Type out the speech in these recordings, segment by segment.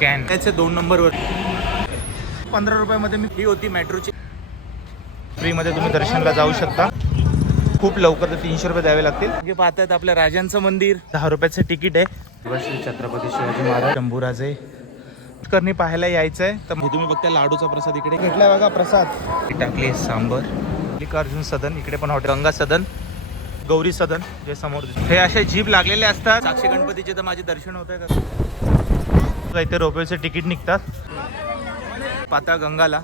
Can त्याचे दोन नंबरवर पंधरा रुपयामध्ये मी ही होती मेट्रोची. फ्रीमध्ये तुम्ही दर्शनला जाऊ शकता. खूप लवकर तर तीनशे रुपये द्यावे लागतील. हे पाहतायत आपल्या राजांचं मंदिर. दहा रुपयाचं तिकीट आहे. श्री छत्रपती शिवाजी महाराज. शंभूराजे. करणी पाहायला यायचं आहे तर तुम्ही बघता लाडूचा प्रसाद इकडे. घेतलाय बघा प्रसाद. टाकली सांबर. मल्लिकार्जुन सदन इकडे पण हॉटेल गंगा सदन गौरी सदन जे समोर. हे असे जीप लागलेले असतात. साक्षी गणपतीचे तर माझे दर्शन होत आहे इथे रोपवेचे तिकीट निघतात. पाताळ गंगाला.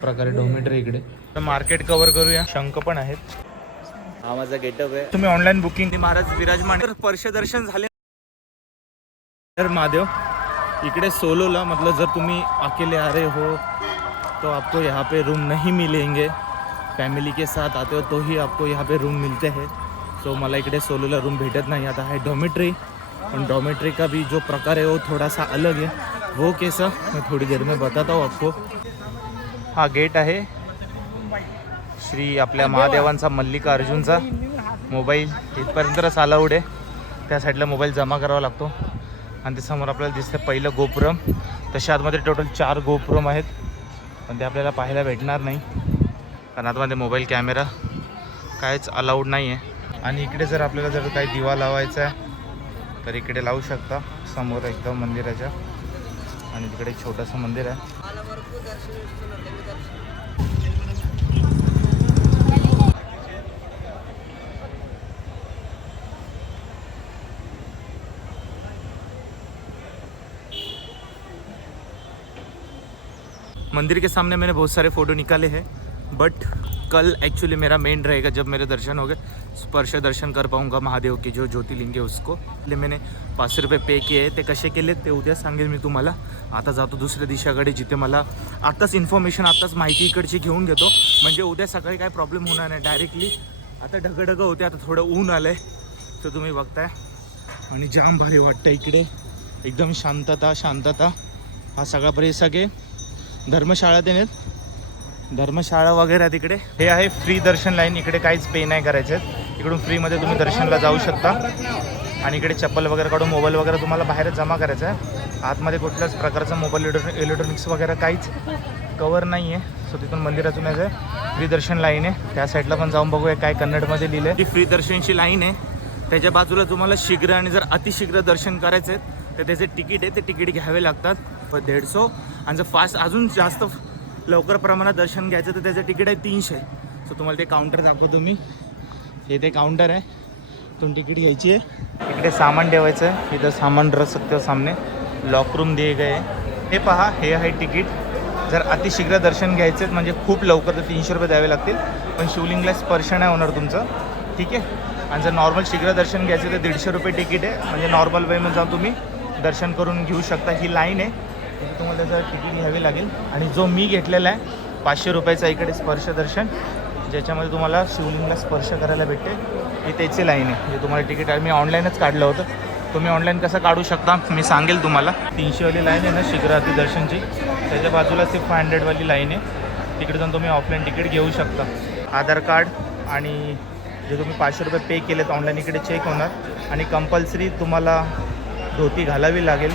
प्रकारे डोमेट्री इकडे. तर मार्केट कव्हर करूया. शंख पण आहेत. हा माझा गेटअप आहे. तुम्ही ऑनलाईन बुकिंग महाराज विराजमान दर्शन झाले. तर महादेव इकडे सोलोला मतलब जर तुम्ही अकेले आ रहे हो तो आपको यहाँ पे रूम नहीं मिलेंगे. फॅमिली के साथ आते हो तो ही आपको यहाँ पे रूम मिलते हैं. सो मला इकडे सोलोला रूम भेटत नाही. आता है डॉमेट्री पण डॉमेट्री का भी जो प्रकार है वो थोड़ा सा अलग है वो हो, कैसा मैं थोड़ी देर में बताता हूँ आपको. हा गेट आहे. श्री आपल्या महादेवांचा मल्लिकार्जुनचा मोबाईल इथपर्यंतच अलाउड आहे. त्या साईडला मोबाईल जमा करावा लागतो. आणि ते समोर आपल्याला दिसतं पहिलं गोपुरम. तशा आतमध्ये टोटल चार गोपुरम आहेत. पण ते आपल्याला पाहायला भेटणार नाही. कारण आतमध्ये मोबाईल कॅमेरा काहीच अलाउड नाही आहे आणि इकडे जर आपल्याला जर काही दिवा लावायचा आहे तर इकडे लावू शकता. समोर एकदम मंदिराच्या आणि तिकडे एक छोटंसं मंदिर आहे. मंदिर के सामने मैंने बहुत सारे फ़ोटो निकाले हैं बट कल एक्चुअली मेरा मेन रहेगा जब मेरे दर्शन हो गए स्पर्श दर्शन कर पाऊंगा महादेव की जो ज्योतिलिंग आहे उसको। इसलिए मैंने पाचशे रुपये पे केले ते कसे केले ते उद्या सांगेल मी तुम्हाला। आता जातो दुसऱ्या दिशाकडे जिथे मला आत्ताच इन्फॉर्मेशन आत्ताच माहिती इकडची घेऊन घेतो. म्हणजे उद्या सकाळी काय प्रॉब्लेम होणार नाही. डायरेक्टली आता ढगढगं होते आता थोडं ऊन आलं आहे तर तुम्ही बघताय. आणि जाम भारी वाटतं इकडे. एकदम शांतता शांतता. हा सगळा परिसर आहे. धर्मशाळा देण्यात धर्मशाळा वगैरे तिकडे. हे आहे फ्री दर्शन लाईन इकडे काहीच पे नाही करायचे. इकडून फ्रीमध्ये तुम्ही दर्शनला जाऊ शकता. आणि इकडे चप्पल वगैरे काढून मोबाईल वगैरे तुम्हाला बाहेरच जमा करायचा आहे. आतमध्ये कुठल्याच प्रकारचा मोबाईल इलेक्ट्रॉ इलेक्ट्रॉनिक्स वगैरे काहीच कवर नाही आहे सो तिथून मंदिरातून यायचं आहे. फ्री दर्शन लाईन आहे. त्या साईडला पण जाऊन बघूया काय कन्नडमध्ये लिहिलं आहे ती फ्री दर्शनची लाईन आहे. त्याच्या बाजूला तुम्हाला शीघ्र आणि जर अतिशीघ्र दर्शन करायचं आहे तर त्याचे तिकीट आहे. ते तिकीट घ्यावे लागतात. प आणि जर फास्ट अजून जास्त लवकर प्रमाणात दर्शन घ्यायचं तर त्याचं तिकीट आहे तीनशे. सो तुम्हाला ते काउंटर दाखवतो मी. हे ते काउंटर आहे. तुम्ही तिकीट घ्यायची आहे. इकडे सामान ठेवायचं. आहे इथं सामान रस सकते सामने. लॉक रूम दिए गए हे पहा हे आहे तिकीट. जर अतिशीघ्र दर्शन घ्यायचं म्हणजे खूप लवकर तर तीनशे रुपये द्यावे लागतील. पण शिवलिंगला स्पर्श नाही होणार तुमचं. ठीक आहे? आणि जर नॉर्मल शीघ्र दर्शन घ्यायचं तर दीडशे रुपये तिकीट आहे. म्हणजे नॉर्मल वेमध्ये जाऊन तुम्ही दर्शन करून घेऊ शकता. ही लाईन आहे. तिथे तुम्हाला त्याचं तिकीट घ्यावी लागेल. आणि जो मी घेतलेला आहे पाचशे रुपयाचा इकडे स्पर्श दर्शन ज्याच्यामध्ये तुम्हाला शिवलिंगला स्पर्श करायला भेटते. ही त्याची लाईन आहे जे तुम्हाला तिकीट आहे. मी ऑनलाईनच काढलं होतं. तुम्ही ऑनलाईन कसं काढू शकता मी सांगेल तुम्हाला. तीनशेवाली लाईन आहे ना शीघ्र दर्शनची. त्याच्या बाजूला सिर्फ फाय हंड्रेडवाली लाईन आहे. तिकडे जाऊन तुम्ही ऑफलाईन तिकीट घेऊ शकता. आधार कार्ड आणि जे तुम्ही पाचशे रुपये पे केलेत ऑनलाईन इकडे चेक होणार. आणि कंपल्सरी तुम्हाला धोती घालावी लागेल.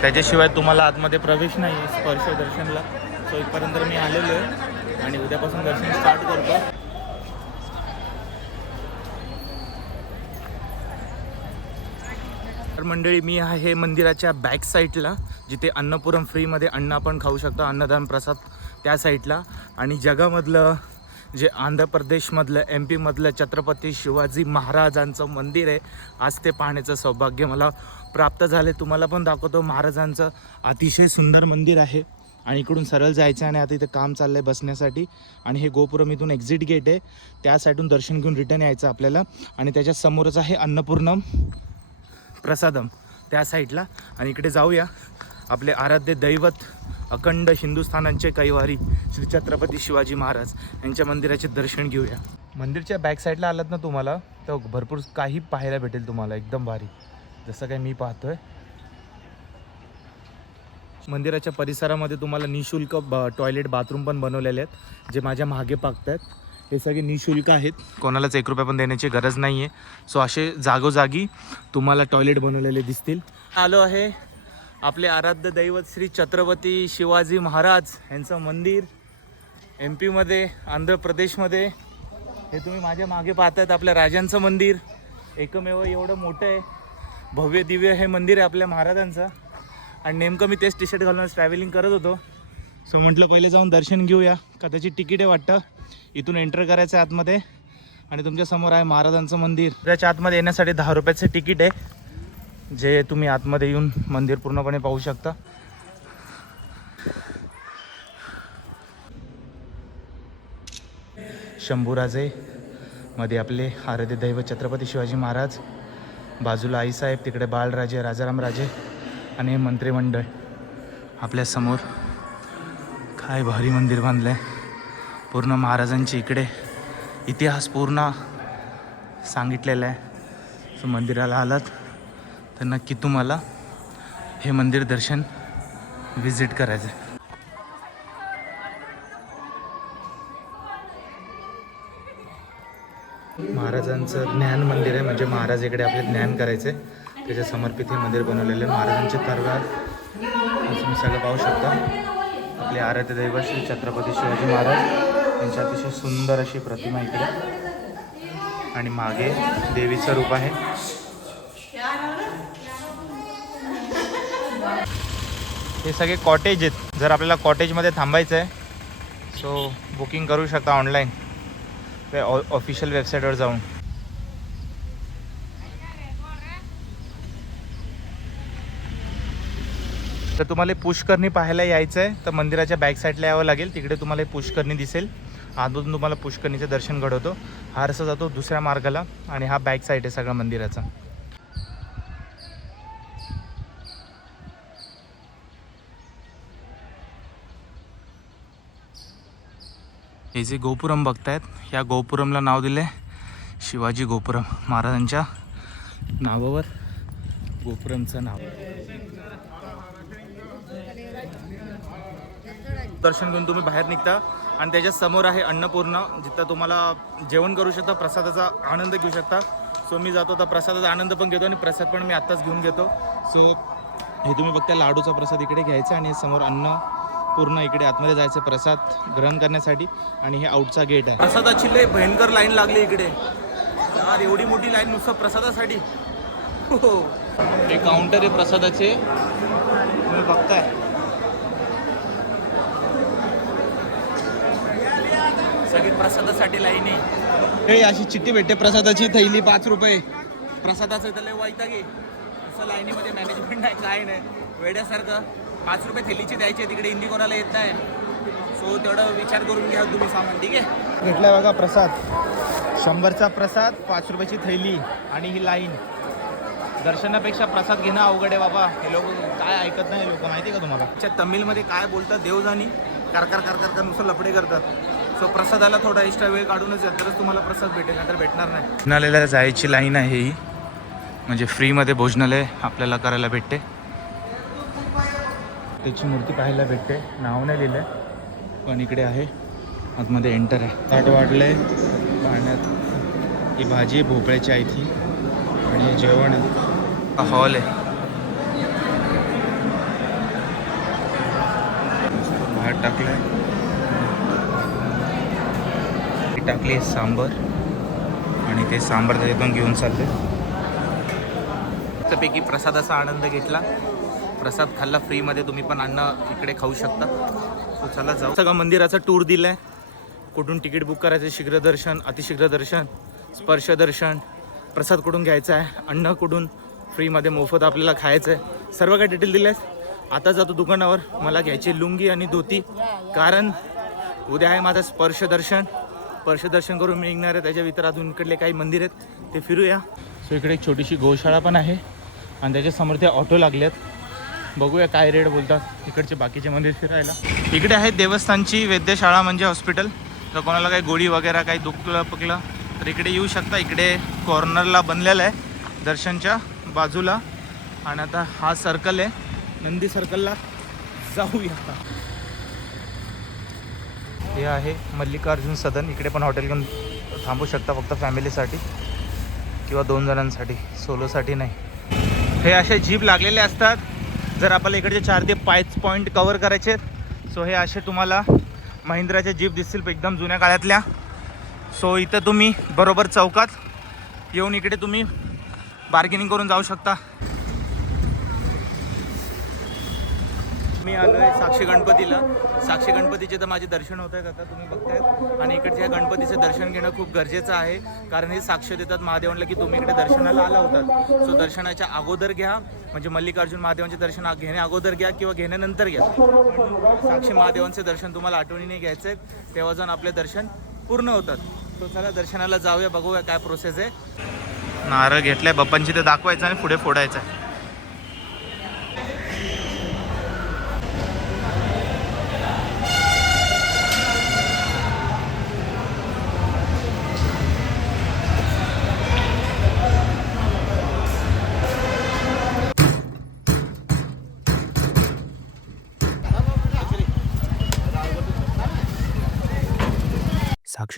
त्याच्याशिवाय तुम्हाला आतमध्ये प्रवेश नाही आहे स्पर्श दर्शनला. सो इथपर्यंत मी आलेलो आहे आणि उद्यापासून दर्शन स्टार्ट करतो. तर मंडळी मी आहे मंदिराच्या बॅक साईडला जिथे अन्नपुरम फ्रीमध्ये अन्न आपण खाऊ शकतो अन्नदान प्रसाद त्या साईडला आणि जगामधलं जे आंध्र प्रदेशमधलं एम पीमधलं छत्रपती शिवाजी महाराजांचं मंदिर आहे आज ते पाहण्याचं सौभाग्य मला प्राप्त झाले. तुम्हाला पण दाखवतो महाराजांचं अतिशय सुंदर मंदिर आहे. आणि इकडून सरळ जायचं आणि आता इथं काम चाललं आहे बसण्यासाठी. आणि हे गोपुरम इथून एक्झिट गेट आहे. त्या साईडून दर्शन घेऊन रिटर्न यायचं आपल्याला. आणि त्याच्या समोरच आहे अन्नपूर्णम प्रसादम. त्या साईडला आणि इकडे जाऊया. आपले आराध्य दैवत अखंड हिंदुस्थानांचे कैवारी श्री छत्रपती शिवाजी महाराज यांच्या मंदिराचे दर्शन घेऊया. मंदिरच्या बॅक साईडला आलात ना तुम्हाला तर भरपूर काही पाहायला भेटेल तुम्हाला. एकदम भारी. जसं काही मी पाहतोय. मंदिराच्या परिसरामध्ये तुम्हाला निशुल्क ब टॉयलेट बाथरूम पण बनवलेले आहेत जे माझ्या मागे पागत आहेत हे सगळे निशुल्क आहेत. कोणालाच एक रुपया पण देण्याची गरज नाही आहे सो असे जागोजागी तुम्हाला टॉयलेट बनवलेले दिसतील. आलो आहे आपले आराध्य दैवत श्री छत्रपती शिवाजी महाराज यांचं मंदिर. एम पीमध्ये आंध्र प्रदेशमध्ये. हे तुम्ही माझ्या मागे पाहतायत आपल्या राजांचं मंदिर. एकमेव एवढं मोठं आहे. भव्य दिव्य हे मंदिर आहे आपल्या महाराजांचं. आणि नेमकं मी तेच टी शर्ट घालूनच ट्रॅव्हलिंग करत होतो. सो म्हटलं पहिले जाऊन दर्शन घेऊया. कदाचित तिकीट आहे वाटतं. इथून एंटर करायचं आहे आतमध्ये. आणि तुमच्यासमोर आहे महाराजांचं मंदिर. त्याच्या आतमध्ये येण्यासाठी दहा रुपयाचं तिकीट आहे. जे तुम्ही आतमध्ये येऊन मंदिर पूर्णपणे पाहू शकता. शंभूराजे मध्ये आपले आराध्य दैव छत्रपती शिवाजी महाराज. बाजूला आईसाहेब तिकडे बाळराजे राजाराम राजे आणि हे मंत्रिमंडळ आपल्यासमोर काय भारी मंदिर बांधलं आहे पूर्ण महाराजांची इकडे इतिहास पूर्ण सांगितलेला आहे. सो मंदिराला आलात तर नक्की तुम्हाला हे मंदिर दर्शन व्हिजिट करायचं आहे महाराजांचं ज्ञान मंदिर आहे. म्हणजे महाराज इकडे आपले ज्ञान करायचे. त्याच्या समर्पित हे मंदिर बनवलेलं आहे. महाराजांचे तरवार तुम्ही सगळं पाहू शकता. आपले आराध्य दैवत श्री छत्रपती शिवाजी महाराज. यांची अतिशय सुंदर अशी प्रतिमा इकडे. आणि मागे देवीचं रूप आहे. हे सगळे कॉटेज आहेत. जर आपल्याला कॉटेजमध्ये थांबायचं आहे सो बुकिंग करू शकता ऑनलाईन ऑफिशियल वेबसाईटवर जाऊन. तर तुम्हाला पुष्करणी पाहायला यायचं आहे तर मंदिराच्या बॅक साईडला यावं लागेल. तिकडे तुम्हाला पुष्करणी दिसेल. आतमधून तुम्हाला पुष्करणीचं दर्शन घडवतो. हा रस्ता जातो दुसऱ्या मार्गाला आणि हा बॅक साईड आहे सगळा मंदिराचा. हे जे गोपुरम बघतायत या गोपुरमला नाव दिले शिवाजी गोपुरम. महाराजांच्या नावावर गोपुरमचं नाव. दर्शन घेऊन तुम्ही बाहेर निघता. आणि त्याच्यासमोर आहे अन्नपूर्ण जिथं तुम्हाला जेवण करू शकता प्रसादाचा आनंद घेऊ शकता. सो मी जातो तर प्रसादाचा आनंद पण घेतो आणि प्रसाद पण मी आत्ताच घेऊन घेतो. सो हे तुम्ही बघता लाडूचा प्रसाद इकडे घ्यायचा आणि समोर अन्न पूर्ण इकडे आतमध्ये जायचं प्रसाद ग्रहण करण्यासाठी. आणि हे आउटचा गेट आहे. प्रसादाची लय भयंकर लाईन लागली इकडे. यार एवढी मोठी लाईन नुसतं प्रसादासाठी. हो, हो. हे. काउंटर आहे प्रसादाचे. तुम्ही बघताय. सगळी प्रसादासाठी लाईन आहे. हे अशी चिठ्ठी भेटते प्रसादाची थैली पाच रुपये. प्रसादाचं तर लय वाईटा घे असं लाईनीमध्ये मॅनेजमेंट आहे काय नाही. वेड्यासारखं पाच रुपये थैलीची द्यायची आहे, तिकडे हिंदी कोणाला येत नाही. सो तेवढं विचार करून घ्या तुम्ही सामान ठीक आहे? घेतलाय बघा प्रसाद. शंभरचा प्रसाद पाच रुपयाची थैली आणि ही लाईन दर्शनापेक्षा प्रसाद घेणं अवघड आहे बाबा. हे लोक काय ऐकत नाही लोक माहिती आहे का तुम्हाला? अच्छा तमिळमध्ये काय बोलतात देवजानी? कारकार कारकार कर नुसतं लपडे करतात. सो प्रसादाला थोडा एक्स्ट्रा वेळ काढूनच या तरच तुम्हाला प्रसाद भेटेल नाहीतर भेटणार नाही. भोजनालयाला जायची लाईन आहे ही. म्हणजे फ्रीमध्ये भोजनालय आपल्याला करायला भेटते. त्याची मूर्ती पाहायला भेटते. नाव नाही लिहिलं पण इकडे आहे. आतमध्ये एंटर आहे. ताट वाढलंय. पाण्यात ही भाजी आहे भोपळ्याची आहे ती. आणि जेवण हॉल आहे. भात टाकलंय. आहे टाकली आहे सांबर. आणि ते सांबर त्याच्यातून घेऊन चालले. त्यापैकी प्रसादाचा आनंद घेतला. प्रसाद खाल्ला फ्रीमध्ये तुम्ही पण अन्न इकडे खाऊ शकता. सो चला जाऊ. सगळं मंदिराचा टूर दिलाय. कुठून तिकीट बुक करायचं? शीघ्र दर्शन अतिशीघ्र दर्शन स्पर्श दर्शन. प्रसाद कुठून घ्यायचा आहे? अन्न कुठून? फ्रीमध्ये मोफत आपल्याला खायचं आहे सर्व काही डिटेल दिले आता जातो दुकानावर. मला घ्यायची लुंगी आणि धोती. कारण उद्या आहे माझं स्पर्श दर्शन स्पर्श दर्शन करून निघणार आहे. त्याच्या वितर अजून इकडले काही मंदिर आहेत. ते फिरूया. सो इकडे एक छोटीशी गोशाळा पण आहे. आणि त्याच्यासमोर त्या ते ऑटो लागल्यात बघूया काय रेट बोलतात. इकडचे बाकीचे मंदिर फिरायला. इकडे आहे देवस्थानची वैद्यशाळा म्हणजे हॉस्पिटल. तर कोणाला काही गोळी वगैरे काही दुखलं पकलं तर इकडे येऊ शकता. इकडे कॉर्नरला बनलेलं आहे. दर्शनच्या बाजूला. आणि आता हा सर्कल आहे. नंदी सर्कलला जाऊया आता. हे आहे. मल्लिकार्जुन सदन. इकडे पण हॉटेल घेऊन थांबू शकता फक्त फॅमिलीसाठी किंवा दोन जणांसाठी. सोलोसाठी नाही. हे असे जीप लागलेले असतात. जर आपल्याला इकडचे चार ते पाच पॉईंट कवर करायचे सो हे असे तुम्हाला महिंद्राचे जीप दिसतील एकदम जुन्या काळातल्या. सो इथं तुम्ही बरोबर चौकात येऊन इकडे तुम्ही बार्गेनिंग करून जाऊ शकता. मी आलो आहे साक्षी गणपतीला. साक्षी गणपतीचे तर माझे दर्शन होत आहेत आता तुम्ही बघतायत. आणि इकडच्या गणपतीचं दर्शन घेणं खूप गरजेचं आहे कारण हे साक्ष देतात महादेवांना की तुम्ही इकडे दर्शनाला आला होतात. सो दर्शनाच्या अगोदर घ्या म्हणजे मल्लिकार्जुन महादेवांचे दर्शन आ- घेण्या अगोदर घ्या किंवा घेण्यानंतर घ्या. साक्षी महादेवांचे दर्शन तुम्हाला आठवणीने घ्यायचे आहेत तेव्हा जाऊन आपले दर्शन पूर्ण होतात. तो चला दर्शनाला जाऊया बघूया काय प्रोसेस आहे. नारळ घेतलाय बप्पांची ते दाखवायचं आणि पुढे फोडायचं आहे.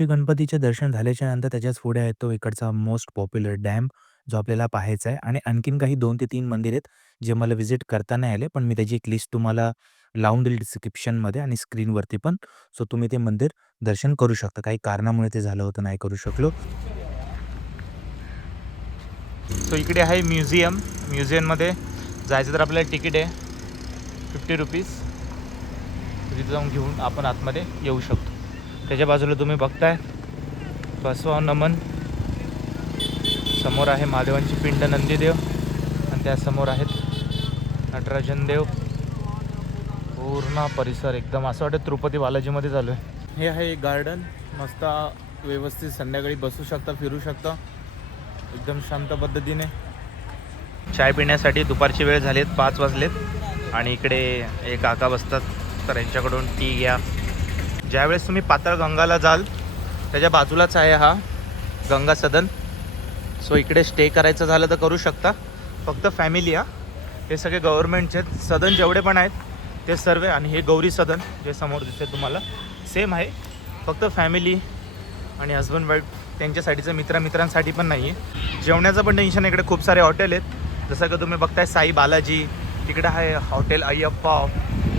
साक्षी गणपतीचे दर्शन झाल्याच्यानंतर त्याच्याच पुढे आहे तो इकडचा मोस्ट पॉप्युलर डॅम जो आपल्याला पाहायचा आहे. आणि आणखीन काही दोन ते तीन मंदिर आहेत जे मला व्हिजिट करता नाही आले पण मी त्याची एक लिस्ट तुम्हाला लावून दिली डिस्क्रिप्शनमध्ये आणि स्क्रीनवरती पण. सो तुम्ही ते मंदिर दर्शन करू शकता. काही कारणामुळे ते झालं होतं नाही करू शकलो. सो इकडे आहे म्युझियम म्युझियममध्ये जायचं तर आपल्याला तिकीट आहे फिफ्टी रुपीज तिथे जाऊन घेऊन आपण आतमध्ये येऊ शकतो. त्याच्या बाजूला तुम्ही बघताय. बसवा नमन. समोर आहे महादेवांची पिंड नंदीदेव. आणि त्यासमोर आहेत नटराजन देव पूर्ण परिसर एकदम असं वाटतं तिरुपती बालाजीमध्ये झालो आहे. हे आहे एक गार्डन मस्त व्यवस्थित संध्याकाळी बसू शकता फिरू शकता. एकदम शांत पद्धतीने. चाय पिण्यासाठी दुपारची वेळ झालीत पाच वाजलेत. आणि इकडे एक काका बसतात. तर यांच्याकडून टी घ्या. ज्यावेळेस तुम्ही पातळ गंगाला जाल त्याच्या बाजूलाच आहे हा गंगा सदन. सो इकडे स्टे करायचं झालं तर करू शकता. फक्त फॅमिली हा. हे सगळे गव्हर्नमेंटचे आहेत सदन जेवढे पण आहेत ते सर्व आणि हे गौरी सदन जे समोर दिसते तुम्हाला सेम आहे. फक्त फॅमिली आणि हस्बंड वाईफ त्यांच्यासाठीचं मित्रामित्रांसाठी पण नाही आहे जेवणाचं पण टेन्शन इकडे खूप सारे हॉटेल आहेत. जसं का तुम्ही बघताय साई बालाजी तिकडे आहे हॉटेल अय्यप्पा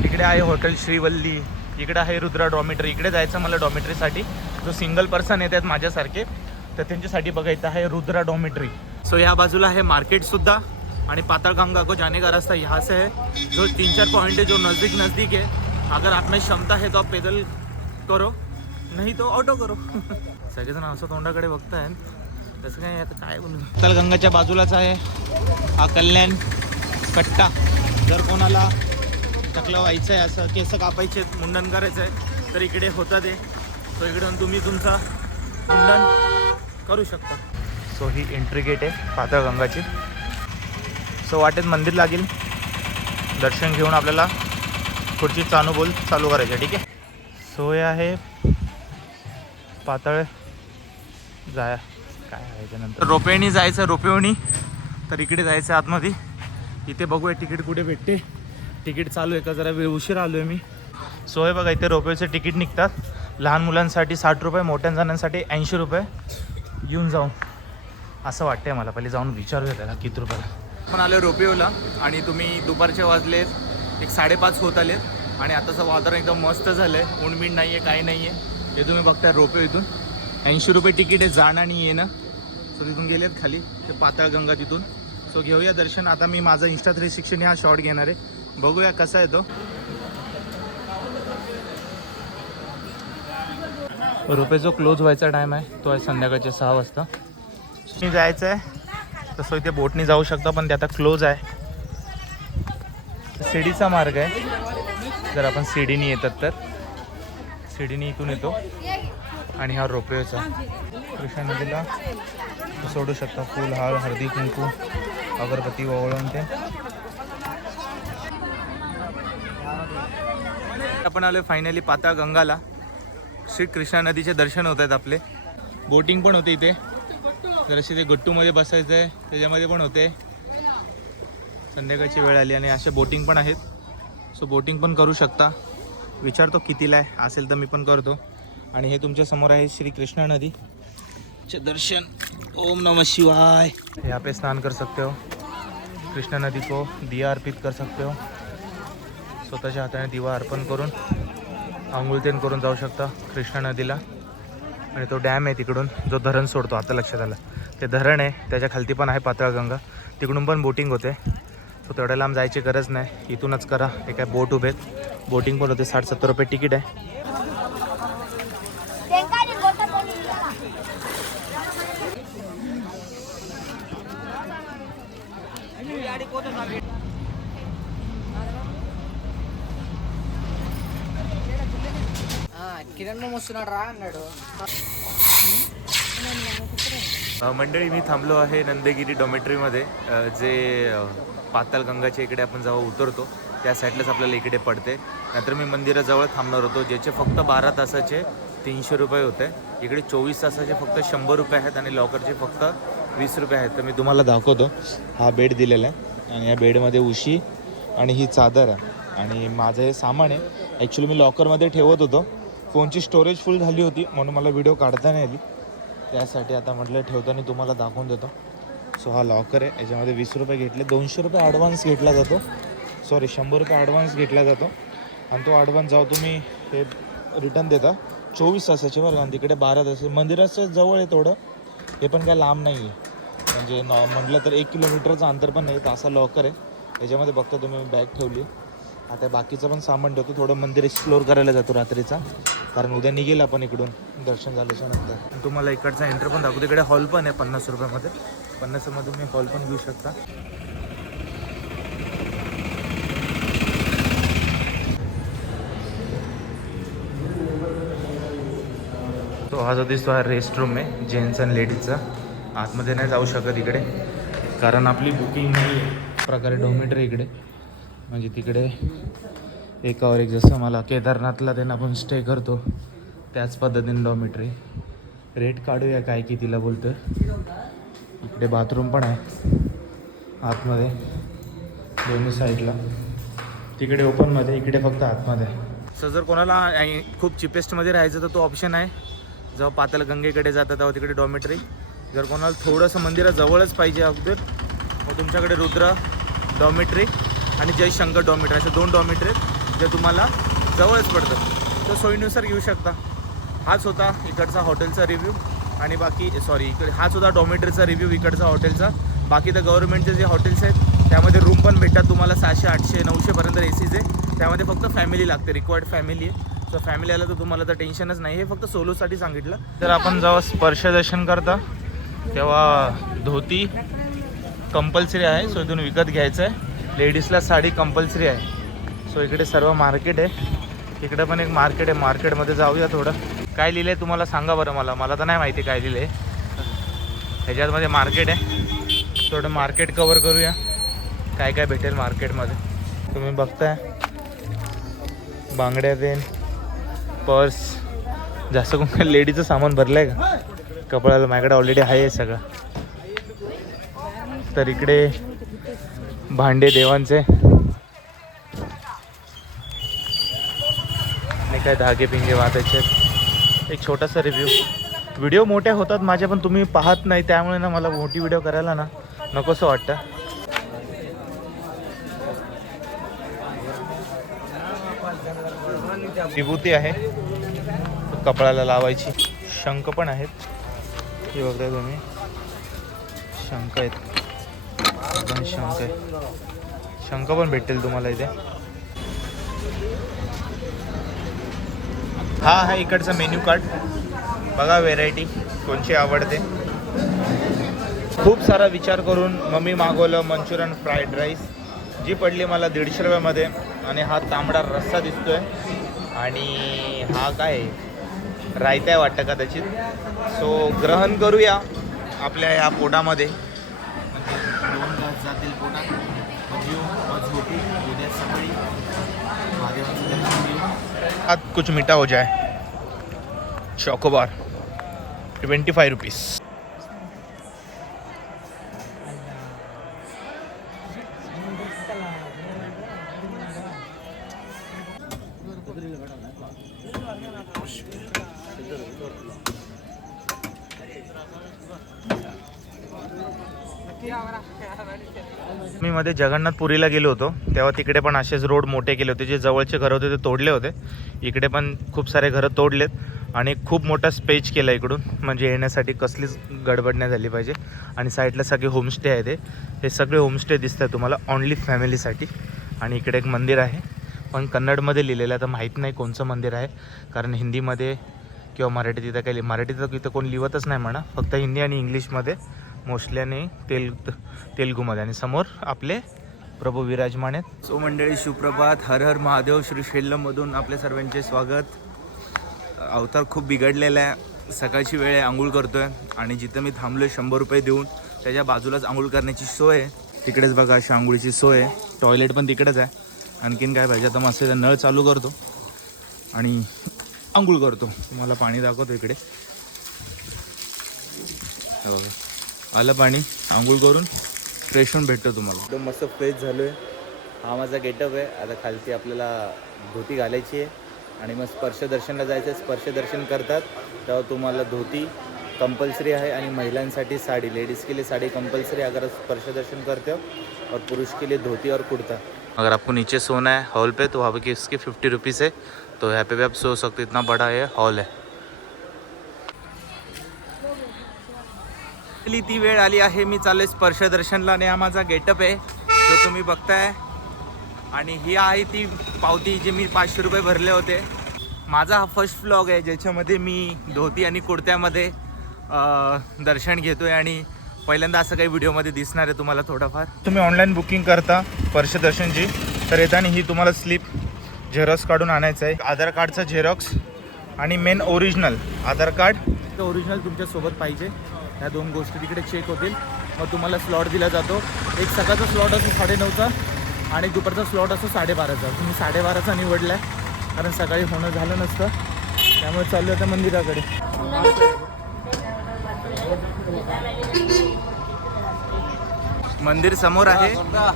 तिकडे आहे हॉटेल श्रीवल्ली इकडं आहे रुद्रा डॉमिटरी. इकडे जायचं मला डॉमिटरीसाठी. जो सिंगल पर्सन येतात माझ्यासारखे. तर त्यांच्यासाठी बघायचं आहे रुद्रा डॉमिटरी. सो ह्या बाजूला आहे मार्केटसुद्धा आणि पाताळगंगा को जाने का रास्ता यहाँ से है. जो तीन चार पॉइंट है जो नज़दीक नज़दीक है. अगर आप में क्षमता है तो आप पैदल करो. नाही तो ऑटो करो. सगळेजण असं तोंडाकडे बघताय तसं काय आता काय बोलू? पाताळगंगाच्या बाजूलाच आहे. हा कल्याण कट्टा. जर कोणाला टकलं व्हायचं आहे असं केस कापायचे आहेत, मुंडन करायचं आहे तर इकडे होतं ते. सो इकडून तुम्ही तुमचा मुंडन करू शकता. सो ही एंट्री गेट आहे पाताळगंगाची सो वाटेत मंदिर लागेल. दर्शन घेऊन आपल्याला पुढची चानूबोल चालू करायची आहे, ठीक आहे? सो हे आहे पातळ जाया काय आहे त्यानंतर रोपेणी जायचं रोपेवणी. तर इकडे जायचं आतमध्ये. इथे बघूया तिकीट कुठे भेटते. तिकीट चालू आहे का? जरा वेळ उशीर आलो आहे मी. सो हे बघा इथे रोपेचे तिकीट निघतात. लहान मुलांसाठी साठ रुपये मोठ्या जणांसाठी ऐंशी रुपये. येऊन जाऊन असं वाटतंय मला पहिले जाऊन विचारूया त्याला किती रुपयाला पण आलो रोपेओला आणि तुम्ही दुपारचे वाजलेत एक साडेपाच होत आलेत. आणि आताचं वातावरण एकदम मस्त झालं आहे ऊनबीण नाही आहे काही नाही आहे हे तुम्ही बघताय रोपे इथून. ऐंशी रुपये तिकीट आहे जाणं आणि येणं. सो तिथून गेलेत खाली ते पाताळगंगा तिथून. सो घेऊया दर्शन. आता मी माझा इंस्टा थ्री सिक्स्टीने हा शॉट घेणार आहे. बघूया कसा आहे तो. रोपे जो क्लोज व्हायचा टाईम आहे. तो आहे संध्याकाळचे सहा वाजता. मी जायचं आहे तसं इथे बोटनी जाऊ शकता पण ते आता क्लोज आहे. शिडीचा मार्ग आहे. जर आपण शिडीने येतात तर. शिडीने इथून येतो. आणि हा रोपवेचा. कृष्णा नदीला सोडू शकता. फूल हार हळदी कुंकू अगरबत्ती ओवळून ते. आपण आलो फायनली पाताळ गंगाला श्री कृष्णा नदीचे दर्शन होत आहेत आपले. बोटिंग पण होते इथे. जराशी ते गट्टूमध्ये बसायचं आहे त्याच्यामध्ये पण होते. संध्याकाळची वेळ आली आणि अशा बोटिंग पण आहेत. सो बोटिंग पण करू शकता. विचारतो कितीला आहे असेल तर मी पण करतो. आणि हे तुमच्यासमोर आहे श्री कृष्णा नदी. चे दर्शन. ओम नमः शिवाय. यहाँ पे स्नान कर सकते हो. कृष्णा नदी को दिया अर्पित कर सकते हो. स्वतःच्या हाताने दिवा अर्पण करून आंघोळतेन करून जाऊ शकता कृष्णा नदीला. आणि तो डॅम आहे तिकडून जो धरण सोडतो आता लक्षात आलं. ते धरण आहे त्याच्या खालती पण आहे पातळगंगा. तिकडून पण बोटिंग होते. सो तेवढ्या लांब जायची गरज नाही. इथूनच करा. हे काय बोट उभे आहेत. बोटिंग पण होते साठ सत्तर रुपये तिकीट आहे. కిరణ్ మామ వస్తున్నాడు రా అన్నాడు अ, मंडळी मी थांबलो आहे नंदगिरी डॉमेट्रीमध्ये अ, जे अ, पाताळगंगाच्या इकडे आपण जेव्हा उतरतो त्या साईडलाच आपल्याला इकडे पडते नंतर मी मंदिराजवळ थांबणार होतो ज्याचे फक्त बारा तासाचे तीनशे रुपये होते इकडे चोवीस तासाचे फक्त शंभर रुपये आहेत आणि लॉकरचे फक्त वीस रुपये आहेत तर मी तुम्हाला दाखवतो हा बेड दिलेला आहे आणि या बेडमध्ये उशी आणि ही चादर आहे आणि माझं हे सामान आहे ॲक्च्युली मी लॉकरमध्ये ठेवत होतो फोनची स्टोरेज फुल झाली होती म्हणून मला व्हिडिओ काढता नाही आली. त्यासाठी आता म्हटलं ठेवताना तुम्हाला दाखवून देतो. सो हा लॉकर आहे. याच्यामध्ये वीस रुपये घेतले. दोनशे रुपये ॲडव्हान्स घेतला जातो. सॉरी शंभर रुपये ॲडव्हान्स घेतला जातो. आणि तो ॲडव्हान्स जाऊ तुम्ही हे रिटर्न देता. चोवीस तासाचे बरं का. आणि तिकडे बारा तास. मंदिराचं जवळ आहे थोडं हे पण काय लांब नाही आहे म्हणजे नॉ म्हटलं तर एक किलोमीटरचं अंतर पण नाही. तर असा लॉकर आहे. याच्यामध्ये बघता तुम्ही बॅग ठेवली आता बाकीचं पण सामान ठेवतो. थोडं मंदिर एक्सप्लोअर करायला जातो रात्रीचा. कारण उद्या निघेल आपण इकडून दर्शन झाल्याच्यानंतर. तुम्हाला इकडचा एंटर पण दाखवतो. इकडे हॉल पण आहे पन्नास रुपयामध्ये. पन्नासमध्ये तुम्ही हॉल पण घेऊ शकता. तो हा जो दिसतो हा रेस्ट रूम आहे जेंट्स अँड लेडीजचा आतमध्ये नाही जाऊ शकत इकडे. कारण आपली बुकिंग नाही आहे. प्रकारे डॉमेटर इकडे. म्हणजे तिकडे एकावर एक जसं मला केदारनाथला त्यांना आपण स्टे करतो त्याच पद्धतीने डॉमेट्री रेट काढूया काय की तिला बोलतं इकडे बाथरूम पण आहे आतमध्ये दोन्ही साईडला तिकडे ओपनमध्ये इकडे फक्त आतमध्ये. सो जर कोणाला खूप चिपेस्टमध्ये राहायचं तर तो ऑप्शन आहे. जेव्हा पाताल गंगेकडे जातात तेव्हा तिकडे डॉमेट्री जर कोणाला थोडंसं मंदिराजवळच पाहिजे अगोदर मग तुमच्याकडे रुद्र डॉमेट्री आणि जयशंकर डॉमिटर असे दोन डॉमिटर आहेत जे तुम्हाला जवळच पडतात. तर सोयीनुसार घेऊ शकता. हाच होता इकडचा हॉटेलचा रिव्ह्यू आणि बाकी सॉरी इकडे हाच होता डॉमेट्रीचा रिव्ह्यू इकडचा हॉटेलचा. बाकी तर गव्हर्नमेंटचे जे हॉटेल्स आहेत त्यामध्ये रूम पण भेटतात तुम्हाला सहाशे आठशे नऊशेपर्यंत ए सीचे त्यामध्ये फक्त फॅमिली लागते रिक्वायर्ड फॅमिली आहे. तर फॅमिली आलं तर तुम्हाला तर टेन्शनच नाही. हे फक्त सोलोसाठी सांगितलं. तर आपण जेव्हा स्पर्श दर्शन करता. तेव्हा धोती कंपल्सरी आहे सो इथून विकत घ्यायचं आहे लेडीजला साडी कंपल्सरी आहे. सो इकडे सर्व मार्केट आहे. इकडे पण एक मार्केट आहे. मार्केटमध्ये जाऊया थोडं. काय लिहिलं आहे तुम्हाला सांगा बरं मला. मला तर नाही माहिती काय लिहिलं आहे ह्याच्यामध्ये मार्केट आहे. थोडं मार्केट कवर करूया. काय काय भेटेल मार्केटमध्ये तुम्ही बघताय. बांगड्या पेन पर्स. जास्त करून काय लेडीचं सामान भरलं आहे का? कपड्याला माझ्याकडे ऑलरेडी आहे सगळं. तर इकडे भांडे देवांचे. आणि काय धागे पिंगे वाचायचे एक छोटासा रिव्ह्यू व्हिडिओ मोठ्या होतात माझ्या पण तुम्ही पाहत नाही त्यामुळे ना मला मोठी व्हिडिओ करायला ना नकोसं वाटतं. विभूती आहे. कपाळाला लावायची. शंख पण आहेत. हे बघताय तुम्ही. शंख आहेत. पण शंख आहे. शंख पण भेटेल तुम्हाला इथे. हा आहे इकडचा मेन्यू कार्ड. बघा व्हेरायटी कोणची आवडते. खूप सारा विचार करून मम्मी मागवलं मंचुरियन फ्राईड राईस जी पडली मला दीडशे रुपयामध्ये आणि हा तांबडा रस्सा दिसतोय. आणि हा काय रायता आहे वाटतं कदाचित. सो ग्रहण करूया आपल्या या पोटामध्ये म्हणजे दोन तास जातील पोटात मग जेवू, मग झोपू उद्या सकाळी महादेवाचं दर्शन साथ कुछ मीठा हो जाए। चोकोबार। ट्वेंटी फाइव रुपीज़ मध्ये जगन्नाथपुरीला गेलो होतो. तेव्हा तिकडे पण असेच रोड मोठे केले होते जे जवळचे घरं होते ते तोडले होते. इकडे पण खूप सारे घरं तोडलेत आणि खूप मोठा स्पेच केला इकडून. म्हणजे येण्यासाठी कसलीच गडबड नाही झाली पाहिजे. आणि साईडला सगळे होमस्टे आहे ते हे सगळे होमस्टे दिसतात तुम्हाला ऑनली फॅमिलीसाठी आणि इकडे एक मंदिर आहे. पण कन्नडमध्ये लिहिलेलं आहे तर माहीत नाही कोणचं मंदिर आहे. कारण हिंदीमध्ये किंवा मराठीत इथं काही मराठीत तर इथं कोण लिहितच नाही म्हणा. फक्त हिंदी आणि इंग्लिशमध्ये. मोसल्याने तेल तेलगुमध्ये आणि समोर आपले प्रभू विराजमान आहेत. सो मंडळी सुप्रभात. हर हर महादेव. श्री शेल्लममधून आपल्या सर्वांचे स्वागत. अवतार खूप बिघडलेला आहे. सकाळची वेळ आहे आंघोळ करतोय. आणि जिथं मी थांबलोय शंभर रुपये देऊन त्याच्या बाजूलाच आंघोळ करण्याची सोय आहे. तिकडेच बघा अशी आंघोळीची सोय आहे. टॉयलेट पण तिकडेच आहे. आणखीन काय पाहिजे? आता मस्त नळ चालू करतो. आणि आंघोळ करतो. तुम्हाला पाणी दाखवतो इकडे. हो आलं पाणी आंघोळ करून फ्रेश होऊन भेटतो तुम्हाला. एकदम मस्त फ्रेश झालो आहे हा माझा गेटअप आहे. आता खालती आपल्याला धोती घालायची आहे आणि मग स्पर्शदर्शनला जायचं आहे. स्पर्शदर्शन करतात. तेव्हा तुम्हाला धोती कंपल्सरी आहे आणि महिलांसाठी साडी लेडीज़ के लिए साड़ी कंपल्सरी अगर स्पर्शदर्शन करते हो और पुरुष के लिए धोती और कुर्ता. अगर आपको नीचे सोना है हॉल पे तो वहाँ पे इसके फिफ्टी रुपीज़ है? तो यहाँ पे भी आप सो सकते हो. इतना बड़ा ये हॉल है. आपली ती वेळ आली आहे. मी चाललोय स्पर्श दर्शनला. आणि हा माझा गेटअप आहे. जो तुम्ही बघताय. आणि ही आहे ती पावती जी मी पाचशे रुपये भरले होते. माझा हा फर्स्ट फ्लॉग आहे. ज्याच्यामध्ये मी धोती आणि कुर्त्यामध्ये दर्शन घेतो आहे आणि पहिल्यांदा असं काही व्हिडिओमध्ये दिसणार आहे तुम्हाला थोडंफार. तुम्ही ऑनलाईन बुकिंग करता स्पर्श दर्शनची. तर येताना ही तुम्हाला स्लिप झेरॉक्स काढून आणायचं आहे. आधार कार्डचा झेरॉक्स आणि main original Aadhaar card. Original तुमच्यासोबत पाहिजे. ह्या दोन गोष्टी तिकडे चेक होतील. मग तुम्हाला स्लॉट दिला जातो. एक सकाळचा स्लॉट असतो साडेनऊचा आणि दुपारचा स्लॉट असतो साडेबाराचा. तुम्ही साडेबाराचा निवडला आहे कारण सकाळी होणं झालं नसतं. त्यामुळे चालू आता मंदिराकडे. मंदिर समोर आहे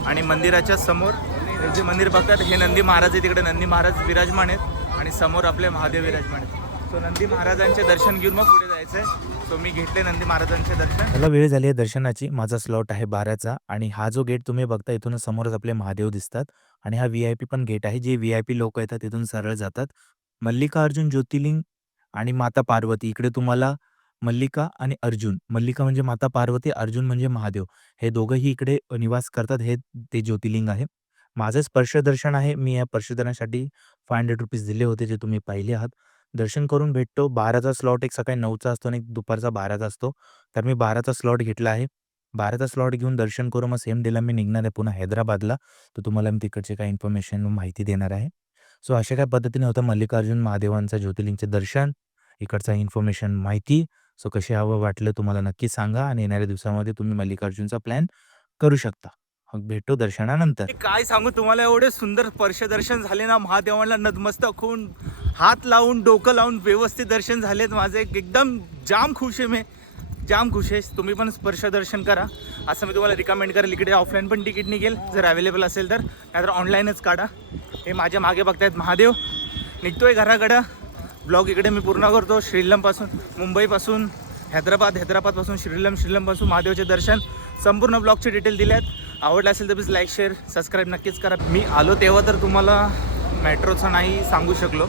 आणि मंदिराच्या समोर हे जे मंदिर बघतात हे नंदी महाराज आहे तिकडे. नंदी महाराज विराजमान आहेत आणि समोर आपले महादेव विराजमान आहेत. सो नंदी महाराजांचे दर्शन घेऊन मग पुढे जायचं आहे सो मी घेतले नंदी महाराजांचे दर्शन. मला वेळ झाली आहे दर्शनाची. माझा स्लॉट आहे बाराचा. आणि हा जो गेट तुम्ही बघता इथून समोरच आपले महादेव दिसतात. आणि हा व्ही आय पी पण गेट आहे. जे व्ही आय पी लोक येतात तिथून सरळ जातात. मल्लिकार्जुन ज्योतिर्लिंग आणि माता पार्वती. इकडे तुम्हाला मल्लिका आणि अर्जुन. मल्लिका म्हणजे माता पार्वती अर्जुन म्हणजे महादेव. हे दोघंही इकडे निवास करतात. हे ते ज्योतिर्लिंग आहे. माझं स्पर्शदर्शन आहे. मी या स्पर्शदर्शनासाठी फाय हंड्रेड रुपीज दिले होते जे तुम्ही पाहिले आहात. दर्शन करून भेटतो. बाराचा स्लॉट एक सकाळी नऊचा असतो आणि एक दुपारचा बाराचा असतो. तर मी बाराचा स्लॉट घेतला आहे. बाराचा स्लॉट घेऊन दर्शन करून मग सेम डेला मी निघणार आहे पुन्हा हैदराबादला. तर तुम्हाला मी तिकडचे काही इन्फॉर्मेशन माहिती देणार आहे. सो अशा काय पद्धतीने होतं. मल्लिकार्जुन महादेवांचं ज्योतिर्लिंगचं दर्शन इकडचा इन्फॉर्मेशन माहिती. सो कसे हवं वाटलं तुम्हाला नक्की सांगा आणि येणाऱ्या दिवसामध्ये तुम्ही मल्लिकार्जुनचा प्लॅन करू शकता. मग भेटू दर्शनानंतर. काय सांगू तुम्हाला एवढे सुंदर स्पर्श दर्शन झाले ना महादेवांना नतमस्तक होऊन हात लावून डोकं लावून व्यवस्थित दर्शन झालेत माझे. एकदम जाम खुश आहे मी. जाम खुश आहे. तुम्ही पण स्पर्श दर्शन करा. असं मी तुम्हाला रिकमेंड करेल. इकडे ऑफलाईन पण तिकीट निघेल. जर अवेलेबल असेल तर. नाहीतर ऑनलाईनच काढा. हे माझ्या मागे बघतायत महादेव. निघतोय घराकडं. ब्लॉग इकडे मी पूर्ण करतो. श्रीलमपासून मुंबईपासून हैदराबाद हैदराबादपासून श्रीलम श्रीलमपासून महादेवचे दर्शन. संपूर्ण ब्लॉगचे डिटेल दिले आहेत आवडलं असेल तर प्लीज लाईक शेअर सबस्क्राईब नक्कीच करा. मी आलो तेव्हा तर तुम्हाला मेट्रोचं नाही सांगू शकलो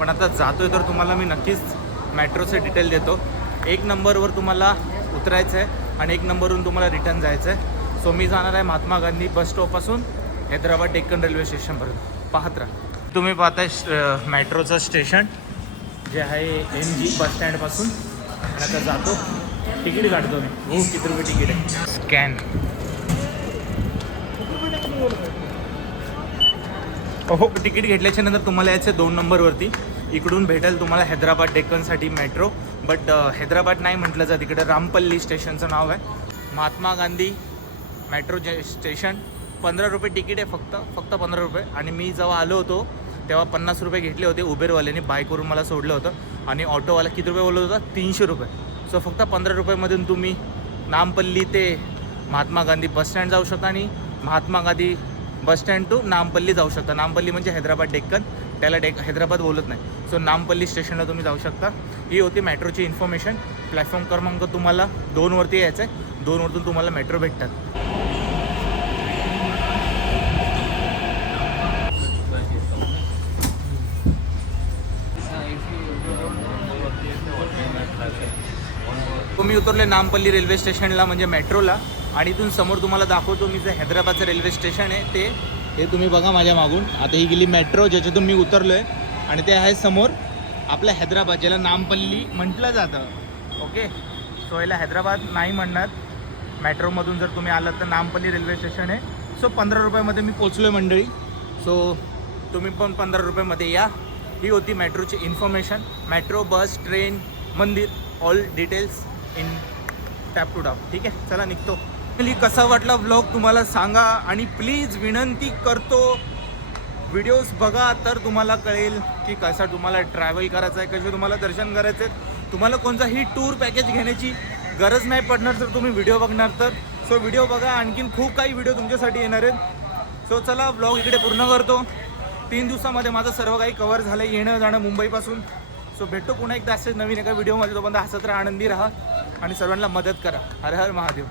पण आता जातोय तर तुम्हाला मी नक्कीच मेट्रोचे डिटेल देतो. एक नंबरवर तुम्हाला उतरायचं आहे आणि एक नंबरवरून तुम्हाला रिटर्न जायचं आहे सो मी जाणार आहे महात्मा गांधी बस स्टॉपपासून हैदराबाद डेक्कन रेल्वे स्टेशनपर्यंत पाहत राहा. तुम्ही पाहताय मेट्रोचं स्टेशन जे आहे एम जी बस स्टँडपासून आणि आता जातो. तिकीट काढतो मी. हो किती रुपये तिकीट आहे? स्कॅन हो तिकीट घेतल्याच्या नंतर तुम्हाला याचे दोन नंबरवरती. इकडून भेटेल तुम्हाला हैदराबाद डेक्कनसाठी मेट्रो. बट हैदराबाद नाही म्हटलं जात इकडे रामपल्ली स्टेशनचं नाव आहे. महात्मा गांधी मेट्रो जे स्टेशन. पंधरा रुपये तिकीट आहे फक्त फक्त पंधरा रुपये. आणि मी जेव्हा आलो होतो तेव्हा पन्नास रुपये घेतले होते उबेरवाल्याने बाईकवरून मला सोडलं होतं. आणि ऑटोवाला किती रुपये बोलत होता? तीनशे रुपये. सो फक्त पंधरा रुपयेमधून तुम्ही नामपल्ली ते महात्मा गांधी बस स्टँड जाऊ शकता आणि Mahatma Gandhi bus stand to Nampally जाऊ शकता. नामपल्ली म्हणजे हैदराबाद डेक्कन. त्याला डेक हैदराबाद बोलत नाही. सो नामपल्ली स्टेशनला तुम्ही जाऊ शकता. ही होती मेट्रोची इन्फॉर्मेशन प्लॅटफॉर्म क्रमांक तुम्हाला दोनवरती यायचं आहे दोनवरतून तुम्हाला मेट्रो भेटतात. तुम्ही उतरले नामपल्ली रेल्वे स्टेशनला म्हणजे मेट्रोला आणि इथून समोर तुम्हाला दाखवतो मी जे हैदराबादचं रेल्वे स्टेशन आहे ते हे तुम्ही बघा माझ्या मागून. आता ही गेली मेट्रो ज्याच्यातून मी उतरलो आहे आणि ते आहे समोर आपलं हैदराबाद ज्याला नामपल्ली म्हटलं जातं. ओके सो याला हैदराबाद नाही म्हणणार. मेट्रोमधून जर तुम्ही आलात तर नामपल्ली रेल्वे स्टेशन आहे. सो पंधरा रुपयामध्ये मी पोचलो आहे मंडळी. सो तुम्ही पण पंधरा रुपयामध्ये या. ही होती मेट्रोची इन्फॉर्मेशन मेट्रो बस ट्रेन मंदिर all details in tap to top ठीक आहे? चला निघतो. फायनली कसा वाटला व्लॉग तुम्हाला सांगा आणि प्लीज विनंती करतो. व्हिडिओज बघा तर तुम्हाला कळेल की कसा तुम्हाला ट्रॅव्हल करायचं आहे कसे तुम्हाला दर्शन करायचं आहे तुम्हाला कोणताही टूर पॅकेज घेण्याची गरज नाही पडणार जर तुम्ही व्हिडिओ बघणार तर. सो व्हिडिओ बघा आणखीन खूप काही व्हिडिओ तुमच्यासाठी येणार आहेत. सो चला ब्लॉग इकडे पूर्ण करतो. तीन दिवसामध्ये माझं सर्व काही कवर झालं येणं जाणं मुंबईपासून. सो भेटतो पुन्हा एकदा असेच नवीन एका व्हिडिओमध्ये तोपर्यंत हसत राहा आनंदी राहा आणि सर्वांना मदत करा. हर हर महादेव.